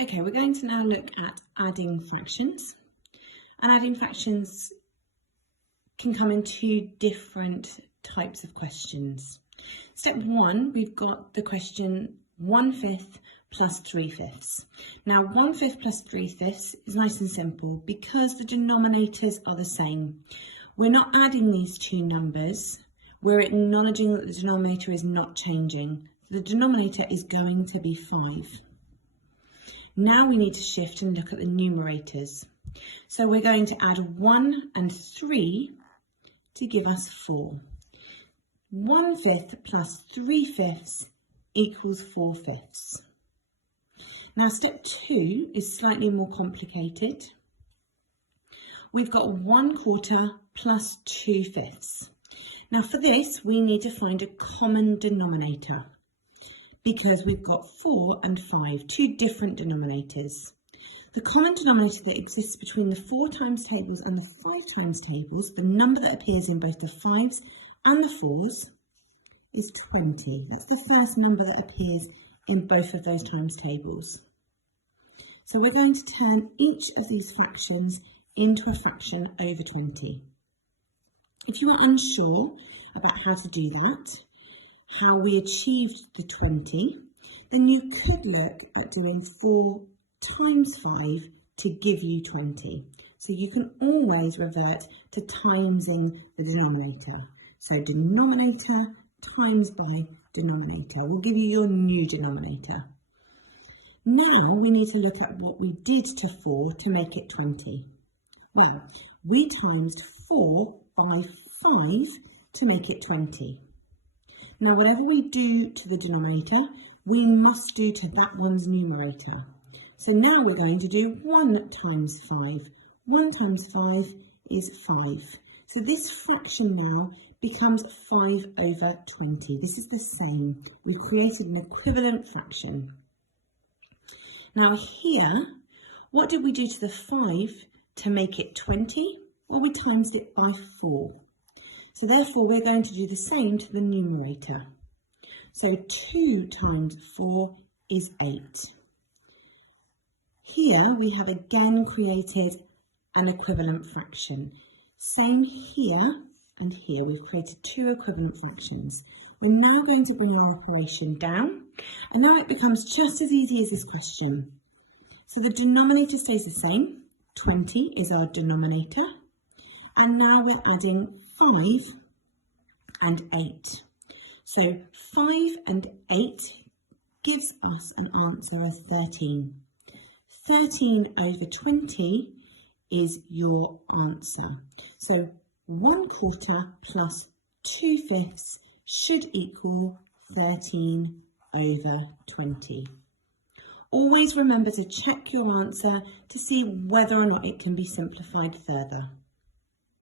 Okay, we're going to now look at adding fractions. And adding fractions can come in two different types of questions. Step one, we've got the question 1/5 plus 3/5. Now 1/5 plus 3/5 is nice and simple because the denominators are the same. We're not adding these two numbers, we're acknowledging that the denominator is not changing. The denominator is going to be 5. Now we need to shift and look at the numerators. So we're going to add 1 and 3 to give us 4. 1/5 plus 3/5 equals 4/5. Now step 2 is slightly more complicated. We've got 1/4 plus 2/5. Now for this we need to find a common denominator because we've got 4 and 5, two different denominators. The common denominator that exists between the 4 times tables and the 5 times tables, the number that appears in both the 5s and the 4s, is 20. That's the first number that appears in both of those times tables. So we're going to turn each of these fractions into a fraction over 20. If you are unsure about how to do that, how we achieved the 20, then you could look at doing 4 times 5 to give you 20. So you can always revert to timesing the denominator. So denominator times by denominator will give you your new denominator. Now we need to look at what we did to 4 to make it 20. Well, we times 4 by 5 to make it 20. Now whatever we do to the denominator, we must do to that one's numerator. So now we're going to do 1 times 5. 1 times 5 is 5. So this fraction now becomes 5 over 20. This is the same. We've created an equivalent fraction. Now here, what did we do to the 5 to make it 20? Well, we times it by 4. So therefore, we're going to do the same to the numerator. So 2 times 4 is 8. Here we have again created an equivalent fraction. Same here and here, we've created two equivalent fractions. We're now going to bring our operation down, and now it becomes just as easy as this question. So the denominator stays the same, 20 is our denominator, and now we're adding 5 and 8. So 5 and 8 gives us an answer of 13. 13 over 20 is your answer. So 1/4 plus 2/5 should equal 13 over 20. Always remember to check your answer to see whether or not it can be simplified further.